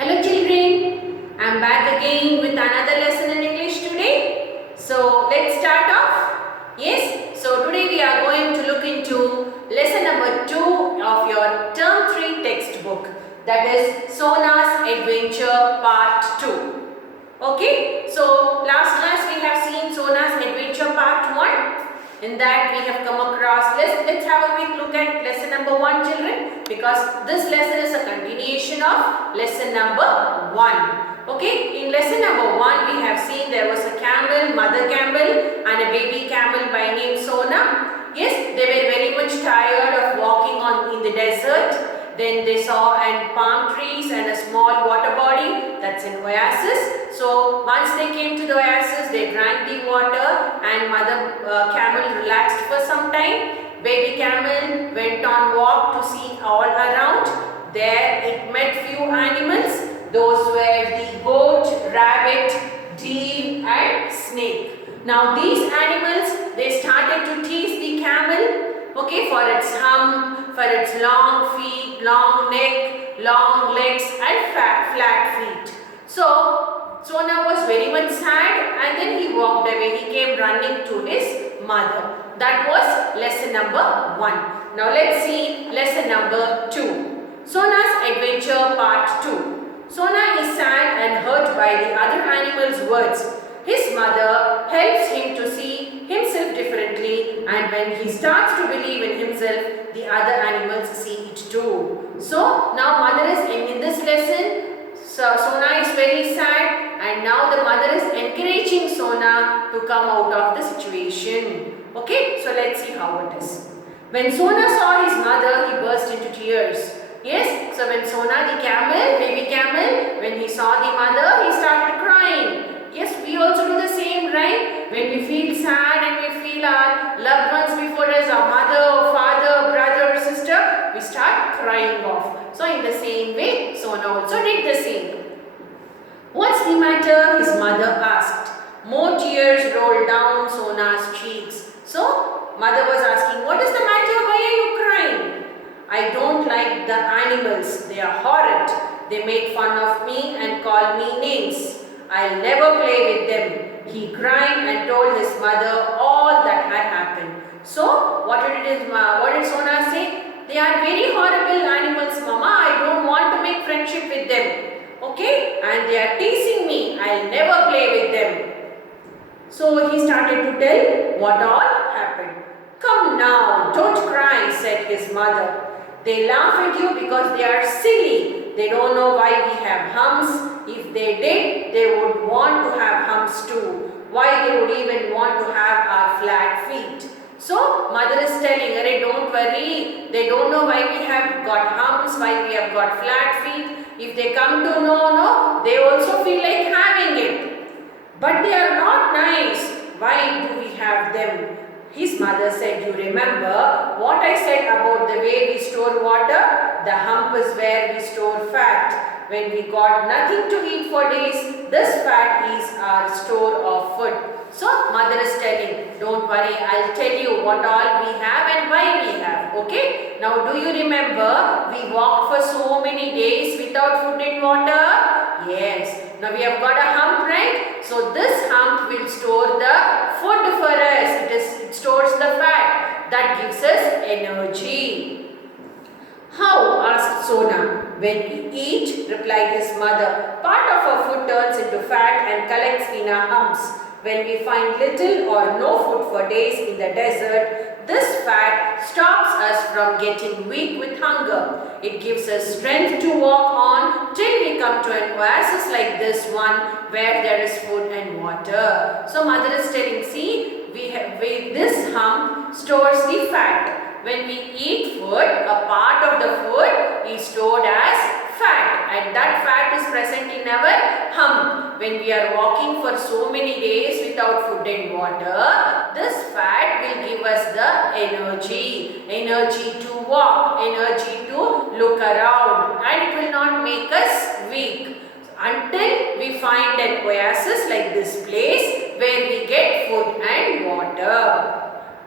Hello children, I am back again with another lesson in English today. So let's start off. Yes, so today we are going to look into lesson number 2 of your term 3 textbook, that is Sona'S Adventure Part 2. Okay, so last class we have seen Sona'S Adventure Part 1. In that we have come across, let's have a quick look at lesson number 1 children, because this lesson is a continuation of lesson number 1. Okay, in lesson number 1 we have seen there was a camel, mother camel and a baby camel by name Sona. Yes, they were very much tired of walking in the desert. Then they saw palm trees and a small water body, that's an oasis. So once they came to the oasis, they drank the water and mother camel relaxed for some time. Baby camel went on walk to see all around. There it met few animals. Those were the goat, rabbit, deer and snake. Now these animals, they started to tease the camel, okay, for its hump, for its long feet, long neck, long legs and flat feet. So Sona was very much sad and then he walked away. He came running to his mother. That was lesson number 1. Now let's see lesson number 2. Sona'S Adventure Part 2. Sona is sad and hurt by the other animals' words. His mother helps him to see himself differently, and when he starts to believe in himself, the other animals see it too. So now mother is in this lesson. So Sona is very sad and now the mother is encouraging Sona to come out of the situation. Okay, so let's see how it is. When Sona saw his mother, he burst into tears. Yes, so when Sona the camel, baby camel, when he saw the mother, he started crying. Yes, we also do the same, right? When we feel sad and we feel our loved ones before us, our mother or father, brother or sister, we start crying off. So in the same way, Sona also did the same. What's the matter? His mother asked. More tears rolled down Sona's cheeks. So mother was asking, what is the matter? Why are you crying? I don't like the animals. They are horrid. They make fun of me and call me names. I'll never play with them. He cried and told his mother all that had happened. So, what did Sona say? They are very horrible animals, Mama. I don't want to make friendship with them. Okay? And they are teasing me. I'll never play with them. So, he started to tell what all happened. Come now, don't cry, said his mother. They laugh at you because they are silly. They don't know why we have humps. If they did, they would want to have humps too. Why they would even want to have our flat feet. So, mother is telling, Arey, don't worry. They don't know why we have got humps, why we have got flat feet. If they come to know, they also feel like having it. But they are not nice. Why do we have them? His mother said, you remember what I said about the way we store water? The hump is where we store fat. When we got nothing to eat for days, this fat is our store of food. So, mother is telling, don't worry, I'll tell you what all we have and why we have. Okay? Now, do you remember we walked for so many days without food and water? Yes. Now, we have got a hump, right? So, this hump will store the food for us. It stores the fat. That gives us energy. How? Asked Sona. When we eat, replied his mother, part of our food turns into fat and collects in our humps. When we find little or no food for days in the desert, this fat stops us from getting weak with hunger. It gives us strength to walk on till we come to an oasis like this one where there is food and water. So mother is telling, see, this hump stores the fat. When we eat food, a part of the food is stored as fat, and that fat is present in our hump. When we are walking for so many days without food and water, this fat will give us the energy to walk, energy to look around, and it will not make us weak until we find an oasis like this place where we get food and water.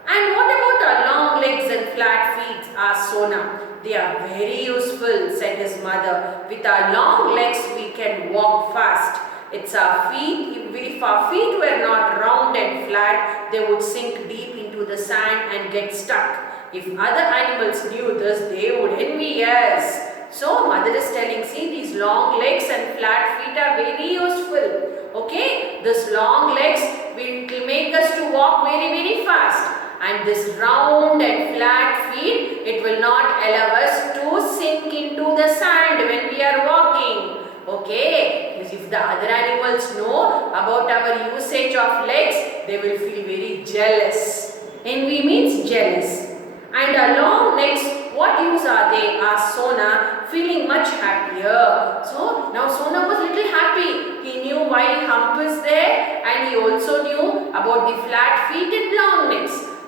And what about our long legs and flat feet? Asked Sona. They are very useful, said his mother. With our long legs, we can walk fast. It's our feet. If our feet were not round and flat, they would sink deep into the sand and get stuck. If other animals knew this, they would envy us. So mother is telling, see, these long legs and flat feet are very useful. Okay, this long legs will make us to walk very fast. And this round and flat feet, it will not allow us to sink into the sand when we are walking. Okay, if the other animals know about our usage of legs, they will feel very jealous. Envy means jealous. And our long legs, what use are they? Asked Sona, feeling much happier. So now Sona was little happy. He knew why hump is there, and he also knew about the flat feet and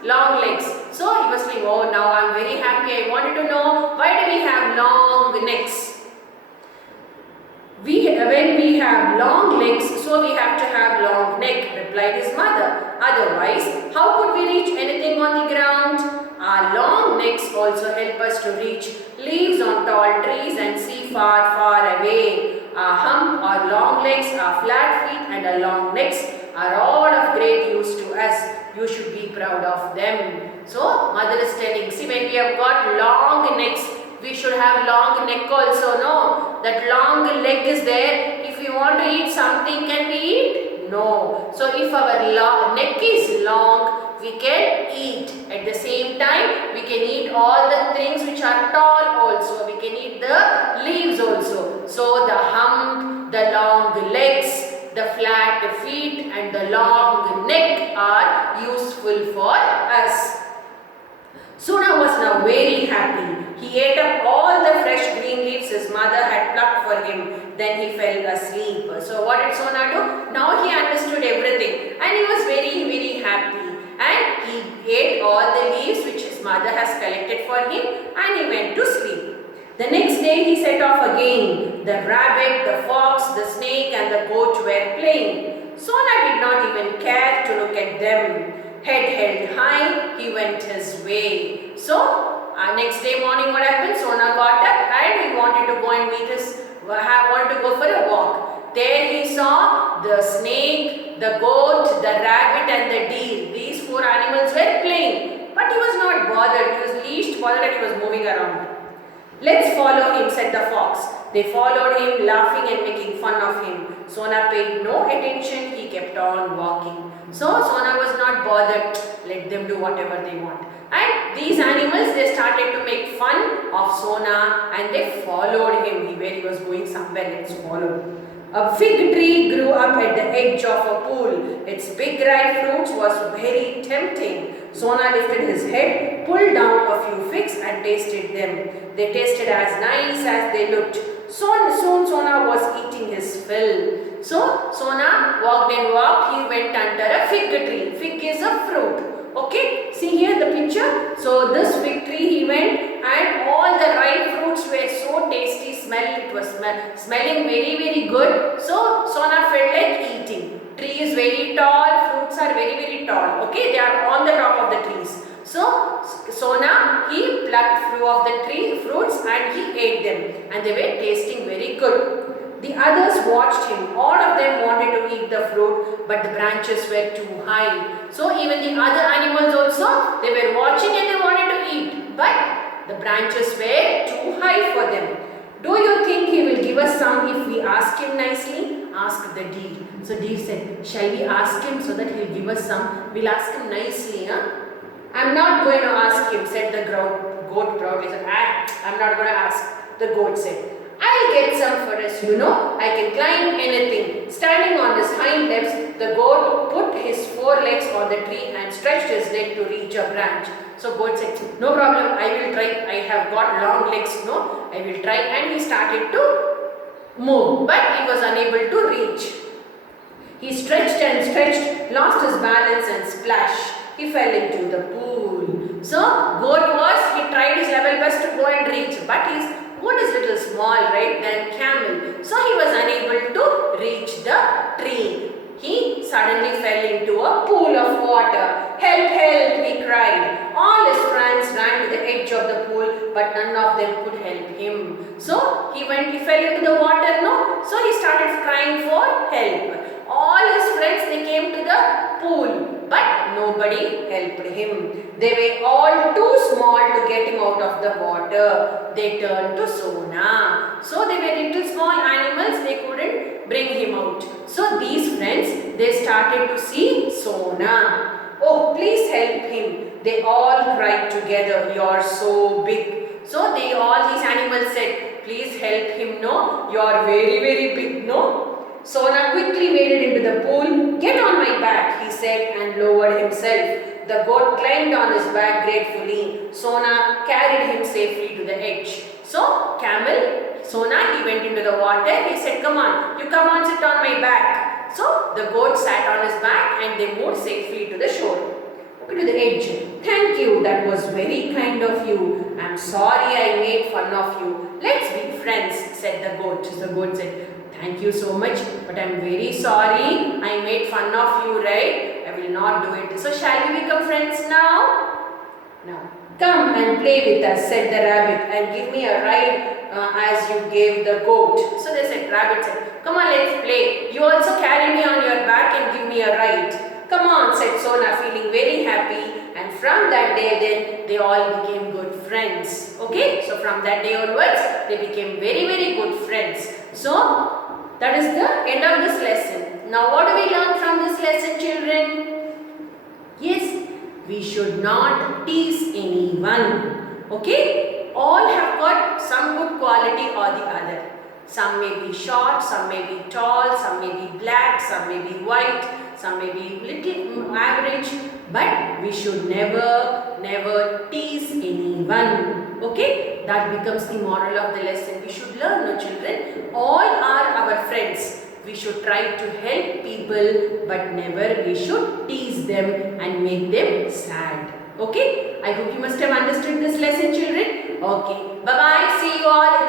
long legs. So he was saying, oh, now I am very happy. I wanted to know, why do we have long necks? When we have long legs, so we have to have long neck, replied his mother. Otherwise, how could we reach anything on the ground? Our long necks also help us to reach leaves on tall trees and see far away. Our hump, our long legs, our flat feet and our long necks are all of great use to us. You should be proud of them. So, mother is telling, see, when we have got long necks, we should have long neck also, no? That long leg is there. If we want to eat something, can we eat? No. So, if our neck is long, we can eat. At the same time, we can eat all the things which are tall also. We can eat the leaves also. So, the hump, the long legs, the flat feet and the long neck are useful for us. Sona was now very happy. He ate up all the fresh green leaves his mother had plucked for him. Then he fell asleep. So what did Sona do? Now he understood everything and he was very happy. And he ate all the leaves which his mother has collected for him and he went to sleep. The next day he set off again. The rabbit, the fox, the snake and the goat were playing. Sona did not even care to look at them. Head held high, he went his way. So, next day morning what happened? Sona got up and he wanted to go and wanted to go for a walk. There he saw the snake, the goat, the rabbit and the deer. These four animals were playing. But he was not bothered. He was least bothered and he was moving around. Let's follow him, said the fox. They followed him, laughing and making fun of him. Sona paid no attention. He kept on walking. So Sona was not bothered. Let them do whatever they want. And these animals, they started to make fun of Sona and they followed him. Where he was going somewhere, let's follow. A fig tree grew up at the edge of a pool. Its big ripe fruits was very tempting. Sona lifted his head, pulled down a few figs and tasted them. They tasted as nice as they looked. Soon Sona was eating his fill. So Sona walked and walked. He went under a fig tree. Fig is a fruit. Okay, see here the picture. So this fig tree he went and all the ripe fruits were so tasty smell. It was smelling very good. So Sona felt like eating. Tree is very tall, fruits are very tall. Okay, they are on the top of the trees. So Sona, he plucked few of the tree fruits and he ate them and they were tasting very good. The others watched him. All of them wanted to eat the fruit, but the branches were too high. So even the other animals also, they were watching and they wanted to eat, but the branches were too high for them. Do you think he will give us some if we ask him nicely? Asked the deer. So deer said, shall we ask him so that he will give us some? We'll ask him nicely, huh? I'm not going to ask him, said the goat proudly. Said, I'm not going to ask. The goat said, I'll get some for us, you know. I can climb anything. Standing on his hind legs, the goat put his forelegs on the tree and stretched his leg to reach a branch. So goat said, no problem, I will try. I have got long legs, no. I will try. And he started to move, but he was unable to reach. He stretched and stretched, lost his balance and splash. He fell into the pool. So he tried his level best to go and reach, but his goat is little small, right, than camel. So he was unable to reach the tree. He suddenly fell into a pool of water. Help, help, he cried. All his friends ran to the edge of the pool, but none of them the water, no? So he started crying for help. All his friends, they came to the pool, but nobody helped him. They were all too small to get him out of the water. They turned to Sona. So they were little small animals, they couldn't bring him out. So these friends, they started to see Sona. Oh, please help him. They all cried together, "You're so big." So all these animals said, "Please help him, no? You're very, very big, no?" Sona quickly waded into the pool. "Get on my back," he said, and lowered himself. The goat climbed on his back gratefully. Sona carried him safely to the edge. So Sona, he went into the water. He said, "Come on, you come on, sit on my back." So the goat sat on his back and they moved safely to the shore. Okay, to the edge. "Thank you, that was very kind of you. I'm sorry I made fun of you. Let's be friends," said the goat. The goat said, "Thank you so much, but I'm very sorry. I made fun of you, right? I will not do it. So shall we become friends now?" "Now, come and play with us," said the rabbit, "and give me a ride as you gave the goat." So they said, rabbit said, "Come on, let's play. You also carry me on your back and give me a ride." "Come on," said Sona, feeling very happy. And from that day then, they all became good friends. Okay, so from that day onwards, they became very, very good friends. So, that is the end of this lesson. Now, what do we learn from this lesson, children? Yes, we should not tease anyone. Okay, all have got some good quality or the other. Some may be short, some may be tall, some may be black, some may be white, some may be little average, but we should never tease anyone. Okay, that becomes the moral of the lesson. We should learn, no children, all are our friends. We should try to help people, but never we should tease them and make them sad. Okay, I hope you must have understood this lesson, children. Okay, bye-bye. See you all